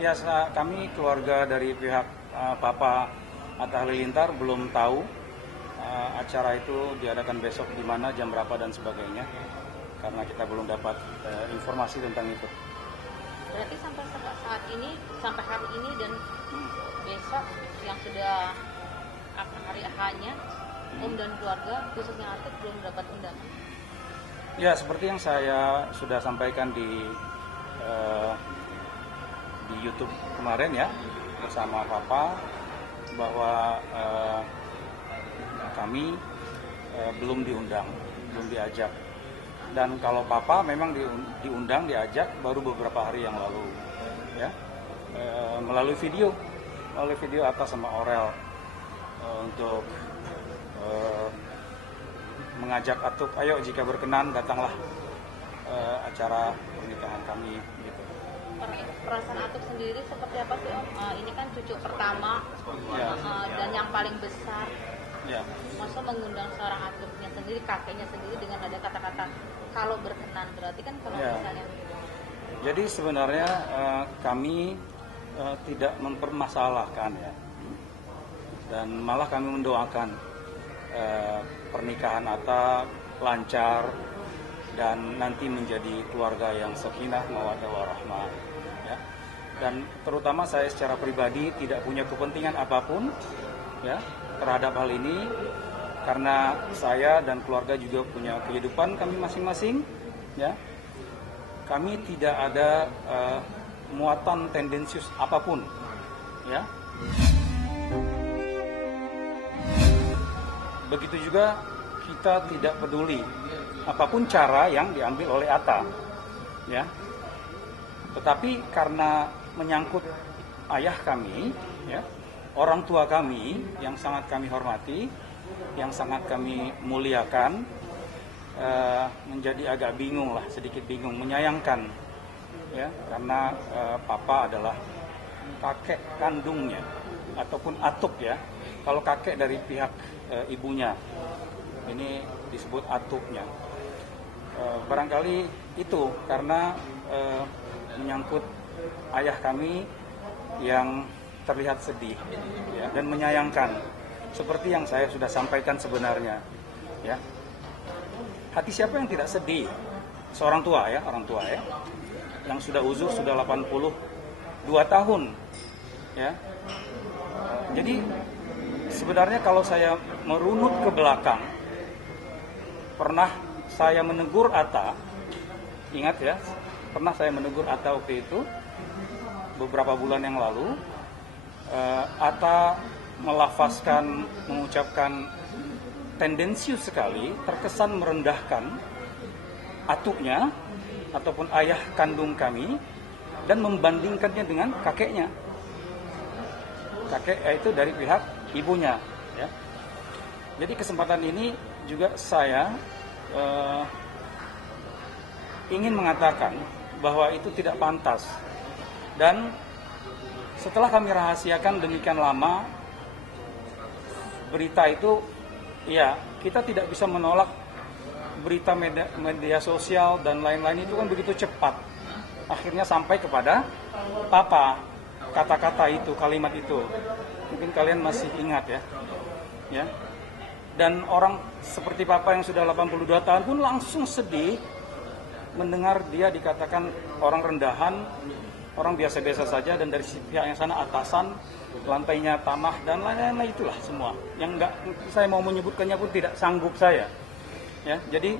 Ya, kami keluarga dari pihak Papa Atta Halilintar belum tahu acara itu diadakan besok di mana, jam berapa dan sebagainya, karena kita belum dapat informasi tentang itu. Berarti sampai saat ini, sampai hari ini dan besok yang sudah akan hari H-nya, Om dan keluarga khususnya Atik belum dapat undangan? Ya, seperti yang saya sudah sampaikan di YouTube kemarin ya, bersama Papa, bahwa kami belum diundang, belum diajak. Dan kalau Papa memang diundang, diajak baru beberapa hari yang lalu, ya, melalui video atas sama Aurel untuk mengajak Atuk, ayo jika berkenan datanglah acara pernikahan kami, gitu. Perasaan Atuk sendiri seperti apa sih, Om? Ini kan cucu pertama ya. Dan yang paling besar. Ya. Masa mengundang seorang Atuknya sendiri, kakeknya sendiri dengan ada kata-kata kalau berkenan, berarti kan kalau misalnya. Jadi sebenarnya kami tidak mempermasalahkan ya, dan malah kami mendoakan pernikahan Atta lancar dan nanti menjadi keluarga yang sakinah mawaddah warahmah, ya. Dan terutama saya secara pribadi tidak punya kepentingan apapun ya terhadap hal ini, karena saya dan keluarga juga punya kehidupan kami masing-masing, ya. Kami tidak ada muatan tendensius apapun, ya. Begitu juga kita tidak peduli apapun cara yang diambil oleh Atta, ya. Tetapi karena menyangkut ayah kami, ya, orang tua kami yang sangat kami hormati, yang sangat kami muliakan, menjadi agak bingung lah, sedikit bingung, menyayangkan, ya, karena Papa adalah kakek kandungnya ataupun Atuk, ya. Kalau kakek dari pihak ibunya, ini disebut Atuknya. Barangkali itu karena menyangkut ayah kami yang terlihat sedih, ya, dan menyayangkan, seperti yang saya sudah sampaikan sebenarnya, ya. Hati siapa yang tidak sedih? Seorang tua, ya, orang tua, ya, yang sudah uzur, sudah 82 tahun, ya. Jadi sebenarnya kalau saya merunut ke belakang, pernah saya menegur Atta, ingat ya, pernah saya menegur Atta waktu itu beberapa bulan yang lalu. Atta melafazkan, mengucapkan tendensius sekali, terkesan merendahkan Atuknya ataupun ayah kandung kami dan membandingkannya dengan kakeknya. Kakek itu dari pihak ibunya, ya. Jadi kesempatan ini juga saya ingin mengatakan bahwa itu tidak pantas. Dan setelah kami rahasiakan demikian lama berita itu, ya, kita tidak bisa menolak berita media sosial dan lain-lain itu kan begitu cepat. Akhirnya sampai kepada Papa kata-kata itu, kalimat itu. Mungkin kalian masih ingat, ya. Ya. Dan orang seperti Papa yang sudah 82 tahun pun langsung sedih mendengar dia dikatakan orang rendahan, orang biasa-biasa saja, dan dari pihak yang sana atasan, lantainya tanah dan lain-lain, itulah semua. Yang enggak saya mau menyebutkannya pun tidak sanggup saya. Ya, jadi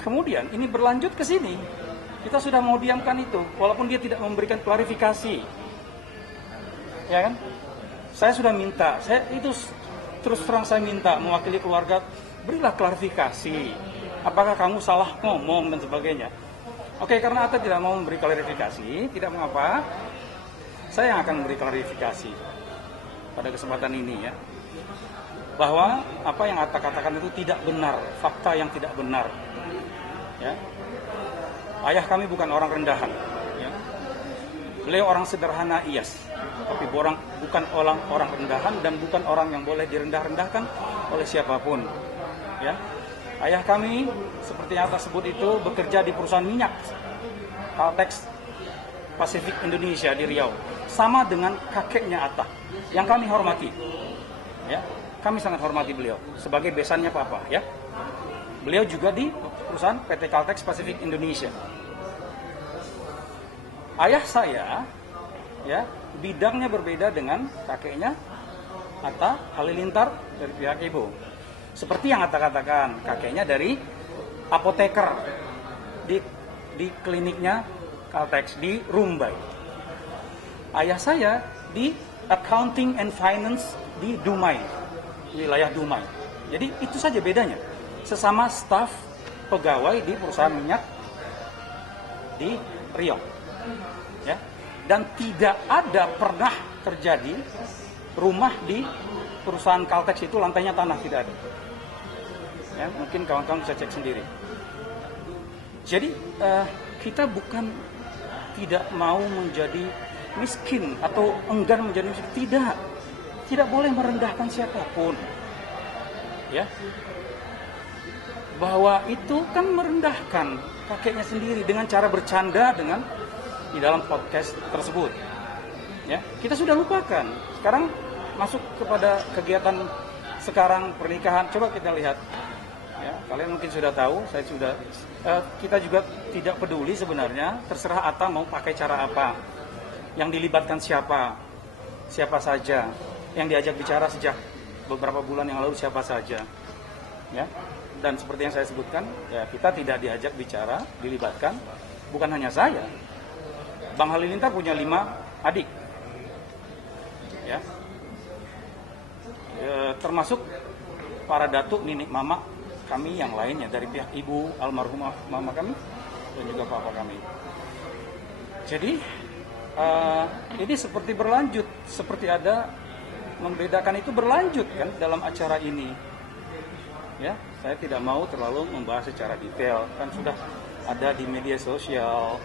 kemudian ini berlanjut ke sini. Kita sudah mau diamkan itu, walaupun dia tidak memberikan klarifikasi. Ya kan? Saya sudah minta, saya itu terus terang saya minta mewakili keluarga, berilah klarifikasi. Apakah kamu salah ngomong dan sebagainya. Oke, karena Atta tidak mau memberi klarifikasi, tidak mengapa. Saya yang akan memberi klarifikasi pada kesempatan ini, ya. Bahwa apa yang Atta katakan itu tidak benar, fakta yang tidak benar. Ya. Ayah kami bukan orang rendahan, ya. Beliau orang sederhana, yes. Tapi bukan orang rendahan dan bukan orang yang boleh direndah-rendahkan oleh siapapun. Ya. Ayah kami, seperti yang Atta sebut itu, bekerja di perusahaan minyak, Caltex, Pacific Indonesia di Riau, sama dengan kakeknya Atta yang kami hormati. Ya, kami sangat hormati beliau sebagai besannya Papa. Ya, beliau juga di perusahaan PT Caltex Pacific Indonesia. Ayah saya, ya, bidangnya berbeda dengan kakeknya Atta Halilintar dari pihak ibu. Seperti yang Atta katakan, kakeknya dari apoteker di kliniknya Caltex di Rumbai. Ayah saya di accounting and finance di Dumai, wilayah Dumai. Jadi itu saja bedanya. Sesama staf pegawai di perusahaan minyak di Riau. Ya. Dan tidak ada pernah terjadi rumah di perusahaan Caltex itu lantainya tanah, tidak ada. Ya, mungkin kawan-kawan bisa cek sendiri. Jadi kita bukan tidak mau menjadi miskin atau enggan menjadi miskin, tidak boleh merendahkan siapapun, ya. Bahwa itu kan merendahkan kakeknya sendiri dengan cara bercanda dengan di dalam podcast tersebut, ya. Kita sudah lupakan. Sekarang masuk kepada kegiatan sekarang pernikahan. Coba kita lihat. Ya, kalian mungkin sudah tahu, kita juga tidak peduli sebenarnya, terserah Atta mau pakai cara apa, yang dilibatkan siapa saja, yang diajak bicara sejak beberapa bulan yang lalu siapa saja, ya. Dan seperti yang saya sebutkan, ya, kita tidak diajak bicara, dilibatkan, bukan hanya saya, Bang Halilintar punya 5 adik, ya, termasuk para datuk, nenek, mama kami yang lainnya dari pihak ibu almarhumah mama kami dan juga papa kami. Jadi ini seperti berlanjut, seperti ada membedakan itu berlanjut kan dalam acara ini. Ya, saya tidak mau terlalu membahas secara detail, kan sudah ada di media sosial,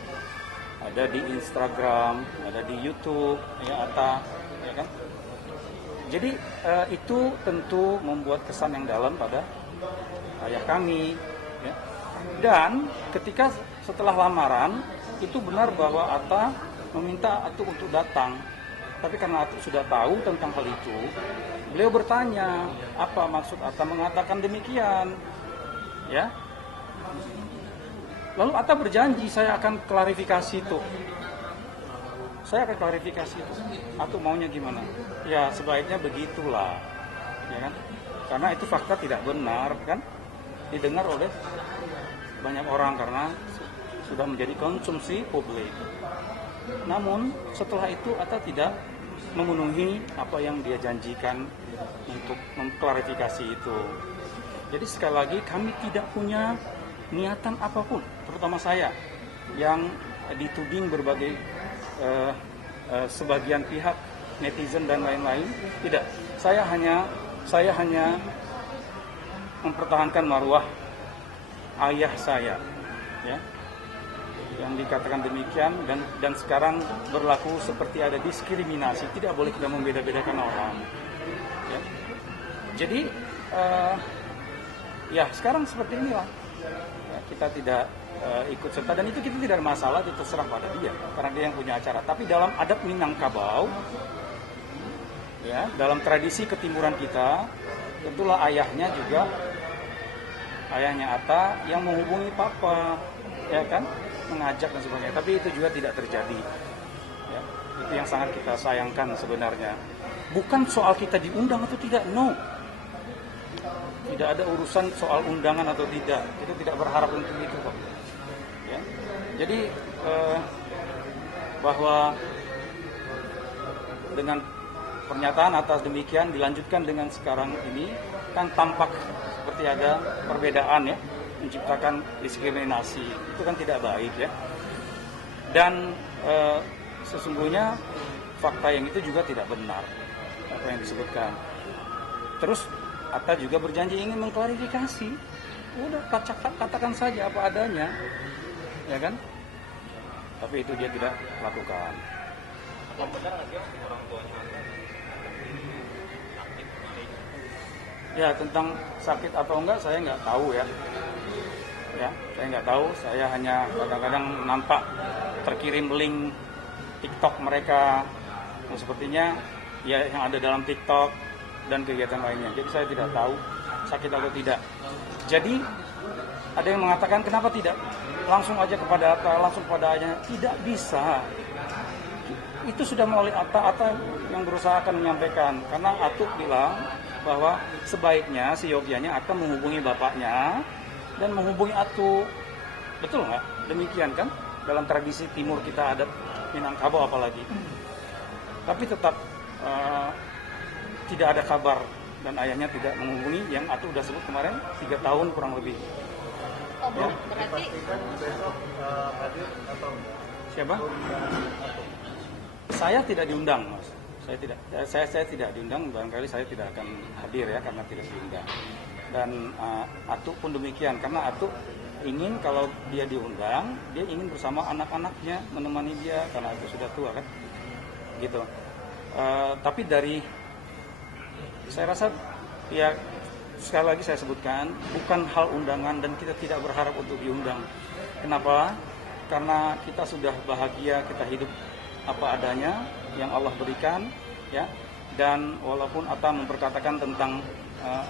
ada di Instagram, ada di YouTube, ya Atta, ya kan. Jadi itu tentu membuat kesan yang dalam pada ayah kami, ya. Dan ketika setelah lamaran itu benar bahwa Atta meminta Atuk untuk datang, tapi karena Atuk sudah tahu tentang hal itu, beliau bertanya apa maksud Atta mengatakan demikian, ya. Lalu Atta berjanji saya akan klarifikasi itu. Saya akan klarifikasi itu. Atuk maunya gimana? Ya sebaiknya begitulah, ya kan? Karena itu fakta tidak benar, kan? Didengar oleh banyak orang karena sudah menjadi konsumsi publik. Namun setelah itu Atta tidak memenuhi apa yang dia janjikan untuk mengklarifikasi itu. Jadi sekali lagi kami tidak punya niatan apapun, terutama saya yang dituding berbagai sebagian pihak netizen dan lain-lain. Tidak, saya hanya mempertahankan marwah ayah saya, ya, yang dikatakan demikian dan sekarang berlaku seperti ada diskriminasi. Tidak boleh kita membeda-bedakan orang, ya. Jadi ya sekarang seperti inilah, ya, kita tidak ikut serta dan itu kita tidak ada masalah, itu terserah pada dia karena dia yang punya acara. Tapi dalam adat Minangkabau, ya, dalam tradisi ketimuran kita, tentulah ayahnya Atta yang menghubungi papa, ya kan, mengajak dan sebagainya. Tapi itu juga tidak terjadi, ya. Itu yang sangat kita sayangkan sebenarnya. Bukan soal kita diundang atau tidak, no. Tidak ada urusan soal undangan atau tidak. Itu tidak berharap untuk itu kok, ya. Jadi bahwa dengan pernyataan atas demikian dilanjutkan dengan sekarang ini kan tampak seperti ada perbedaan, ya, menciptakan diskriminasi. Itu kan tidak baik, ya. Dan sesungguhnya fakta yang itu juga tidak benar apa yang disebutkan. Terus Atta juga berjanji ingin mengklarifikasi. Udah katakan saja apa adanya, ya kan? Tapi itu dia tidak lakukan. Ya, tentang sakit atau enggak saya nggak tahu, ya. Ya, saya nggak tahu. Saya hanya kadang-kadang nampak terkirim link TikTok mereka, sepertinya ya yang ada dalam TikTok dan kegiatan lainnya. Jadi saya tidak tahu sakit atau tidak. Jadi ada yang mengatakan kenapa tidak langsung aja kepada Atta, langsung pada ayahnya. Tidak bisa. Itu sudah melalui Atta yang berusaha akan menyampaikan. Karena Atuk bilang bahwa sebaiknya si Yogyanya akan menghubungi bapaknya dan menghubungi Atuk. Betul nggak? Demikian kan? Dalam tradisi timur kita ada Minangkabau apalagi. Tapi tetap tidak ada kabar dan ayahnya tidak menghubungi yang Atuk udah sebut kemarin 3 tahun kurang lebih. Oh, ya. Berarti siapa? Saya tidak diundang, Mas. Saya tidak diundang, barangkali saya tidak akan hadir ya karena tidak diundang. Dan Atuk pun demikian, karena Atuk ingin kalau dia diundang, dia ingin bersama anak-anaknya menemani dia karena itu sudah tua kan, gitu. Tapi saya rasa ya sekali lagi saya sebutkan bukan hal undangan dan kita tidak berharap untuk diundang. Kenapa? Karena kita sudah bahagia, kita hidup apa adanya yang Allah berikan, ya. Dan walaupun Atta memperkatakan tentang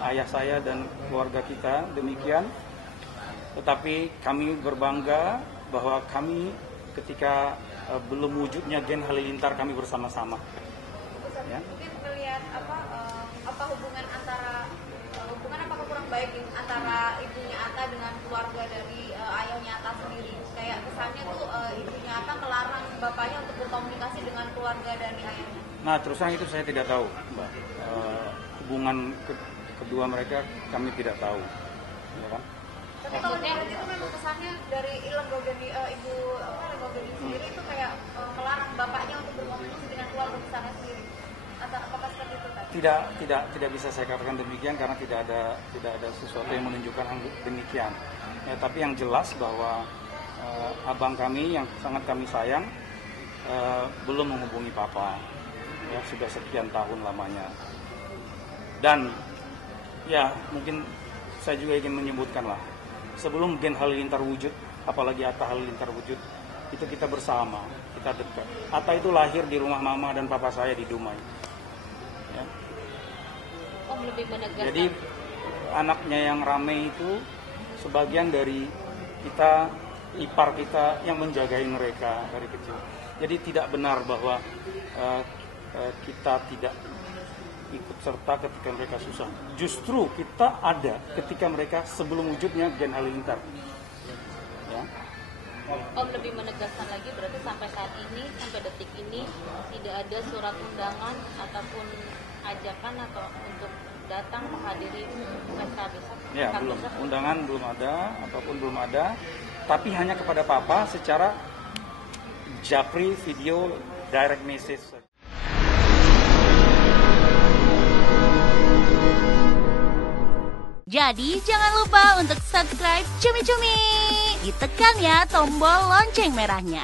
ayah saya dan keluarga kita demikian, tetapi kami berbangga bahwa kami ketika belum wujudnya Gen Halilintar kami bersama-sama. Ya. Mungkin melihat apa hubungan apa kurang baik antara ibunya Atta dengan keluarga dari ayahnya Atta sendiri. Kayak kesannya tuh ibunya Atta melarang bapaknya untuk berkomunikasi dengan keluarga dari ayahnya. Nah, terus terang itu saya tidak tahu, Mbak. Hubungan kedua mereka kami tidak tahu, ya kan? Tapi kalau dari itu memang kesannya dari ibu Lenggogeni sendiri itu kayak melarang bapaknya untuk berkomunikasi dengan keluarga besarnya sendiri. Apakah seperti itu tadi? Tidak bisa saya katakan demikian karena tidak ada sesuatu yang menunjukkan demikian. Ya, tapi yang jelas bahwa abang kami yang sangat kami sayang belum menghubungi papa. Ya, sudah sekian tahun lamanya. Dan ya mungkin saya juga ingin menyebutkan lah, sebelum Gen Halilintar wujud, apalagi Atta Halilintar wujud, itu kita bersama, kita dekat. Atta itu lahir di rumah mama dan papa saya di Dumai. Ya. Lebih menegaskan. Jadi anaknya yang rame itu sebagian dari kita, ipar kita yang menjagai mereka dari kecil. Jadi tidak benar bahwa kita tidak ikut serta ketika mereka susah. Justru kita ada ketika mereka sebelum wujudnya Gen Halilintar. Ya. Om lebih menegaskan lagi berarti sampai saat ini, sampai detik ini tidak ada surat undangan ataupun ajakan atau untuk datang menghadiri pesta besok. Ya, belum. Undangan belum ada, ataupun belum ada. Tapi hanya kepada papa secara japri video direct message. Jadi jangan lupa untuk subscribe Cumi Cumi. Ditekan ya tombol lonceng merahnya.